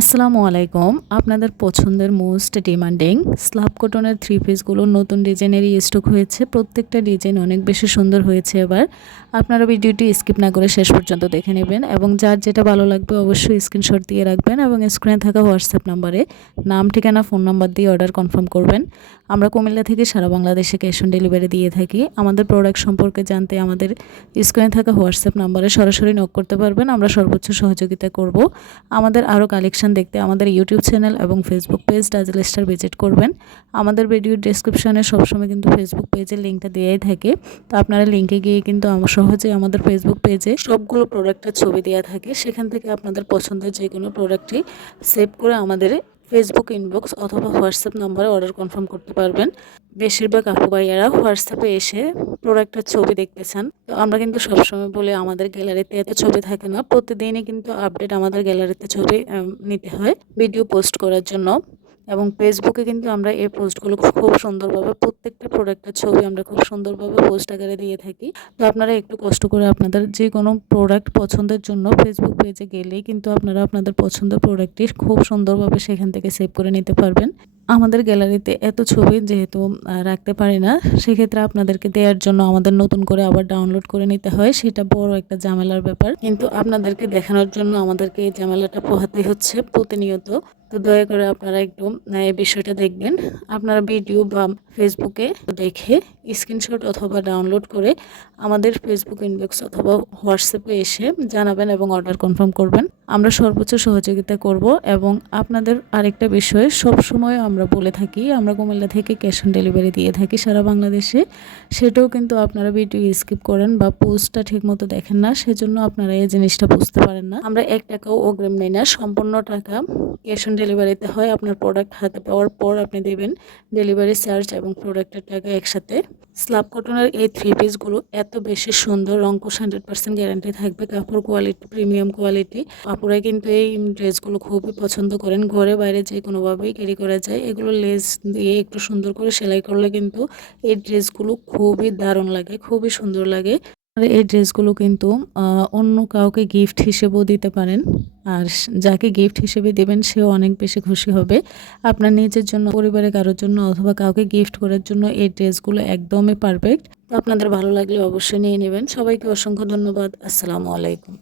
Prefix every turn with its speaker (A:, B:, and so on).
A: আসসালামু আলাইকুম। আপনাদের পছন্দের মোস্ট ডিমান্ডিং স্লাব কটনের থ্রি পিসগুলো নতুন ডিজাইনেরই স্টক হয়েছে। প্রত্যেকটা ডিজাইন অনেক বেশি সুন্দর হয়েছে এবার। আপনারা ভিডিওটি স্কিপ না করে শেষ পর্যন্ত দেখে নেবেন এবং যার যেটা ভালো লাগবে অবশ্যই স্ক্রিনশট দিয়ে রাখবেন এবং স্ক্রিনে থাকা হোয়াটসঅ্যাপ নাম্বারে নাম, ঠিকানা ফোন নাম্বার দিয়ে অর্ডার কনফার্ম করবেন। আমরা কুমিল্লা থেকে সারা বাংলাদেশে ক্যাশ অন ডেলিভারি দিয়ে থাকি। আমাদের প্রোডাক্ট সম্পর্কে জানতে আমাদের স্ক্রিনে থাকা হোয়াটসঅ্যাপ নাম্বারে সরাসরি নক করতে পারবেন। আমরা সর্বোচ্চ সহযোগিতা করব। আমাদের আরও কালেকশন দেখতে আমাদের ইউটিউব চ্যানেল এবং Facebook page dazzle star visit করবেন। আমাদের ভিডিও ডিসক্রিপশানে সবসময় কিন্তু ফেসবুক পেজের লিঙ্কটা দেওয়াই থাকে। তো আপনারা লিঙ্কে গিয়ে কিন্তু সহজে আমাদের ফেসবুক পেজে সবগুলো প্রোডাক্টের ছবি দেওয়া থাকে। সেখান থেকে আপনাদের পছন্দের যে কোনো প্রোডাক্টটি সেভ করে আমাদের ফেসবুক ইনবক্স অথবা হোয়াটসঅ্যাপ নম্বরে অর্ডার কনফার্ম করতে পারবেন। বেশিরভাগ আপু ভাইয়ারা হোয়াটসঅ্যাপে এসে প্রোডাক্টের ছবি দেখতে চান তো আমরা কিন্তু সবসময় বলে আমাদের গ্যালারিতে এত ছবি থাকে না। প্রতিদিনই কিন্তু আপডেট আমাদের গ্যালারিতে ছবি নিতে হয়। ভিডিও পোস্ট করার জন্য। এবং ফেসবুকে কিন্তু আমরা এই পোস্টগুলো খুব সুন্দরভাবে, প্রত্যেকটা প্রোডাক্টের ছবি আমরা খুব সুন্দরভাবে পোস্ট আকারে দিয়ে থাকি। তো আপনারা একটু কষ্ট করে আপনাদের যে কোনো প্রোডাক্ট পছন্দের জন্য ফেসবুক পেজে গেলেই কিন্তু আপনারা আপনাদের পছন্দের প্রোডাক্টটি খুব সুন্দরভাবে সেখান থেকে সেভ করে নিতে পারবেন। আমাদের গ্যালারিতে এত ছবি যেহেতু রাখতে পারি না, সেক্ষেত্রে আপনাদেরকে দেওয়ার জন্য আমাদের নতুন করে আবার ডাউনলোড করে নিতে হয়। সেটা বড় একটা ঝামেলার ব্যাপার। কিন্তু আপনাদেরকে দেখানোর জন্য আমাদেরকে এই ঝামেলাটা পোহাতে হচ্ছে প্রতিনিয়ত। তো দয়া করে আপনারা একটু এই বিষয়টা দেখবেন। আপনারা ভিডিও বা ফেসবুকে দেখে স্ক্রিনশট অথবা ডাউনলোড করে আমাদের ফেসবুক ইনবক্স অথবা হোয়াটসঅ্যাপে এসে জানাবেন এবং অর্ডার কনফার্ম করবেন। আমরা সর্বোচ্চ সহযোগিতা করব এবং আপনাদের আরেকটা বিষয়ে সব সময় আমরা বলে থাকি, আমরা কুমিল্লা থেকে ক্যাশ অন ডেলিভারি দিয়ে থাকি সারা বাংলাদেশে। সেটাও কিন্তু আপনারা ভিডিও স্কিপ করেন বা পোস্টটা ঠিকমতো দেখেন না, সেজন্য আপনারা এই জিনিসটা বুঝতে পারেন না। আমরা এক টাকাও অগ্রিম নেই না, সম্পূর্ণ টাকা ক্যাশ অন ডেলিভারিতে হয়, আপনার প্রোডাক্ট হাতে পাওয়ার পর আপনি দেবেন ডেলিভারি চার্জ এবং প্রোডাক্টের টাকা একসাথে। স্লাব কটনের এই থ্রি পিসগুলো এত বেশি সুন্দর রঙ্কুশ হান্ড্রেড পার্সেন্ট গ্যারান্টি থাকবে, কাপড় কোয়ালিটি প্রিমিয়াম কোয়ালিটি আপুরা কিন্তু এই ড্রেসগুলো খুবই পছন্দ করেন। ঘরে বাইরে যে কোনোভাবেই ক্যারি করা যায়, এগুলো লেস দিয়ে একটু সুন্দর করে সেলাই করলে কিন্তু এই ড্রেসগুলো খুবই দারুণ লাগে, খুবই সুন্দর লাগে। এই ড্রেসগুলো কিন্তু অন্য কাউকে গিফট হিসেবেও দিতে পারেন। আর যাকে গিফট হিসেবে দেবেন, সেও অনেক বেশি খুশি হবে। আপনার নিজের জন্য পরিবারের কারোর জন্য অথবা কাউকে গিফট করার জন্য এই ড্রেসগুলো একদমই পারফেক্ট আপনাদের ভালো লাগলে অবশ্যই নিয়ে নেবেন। সবাইকে অসংখ্য ধন্যবাদ। আসসালামু আলাইকুম।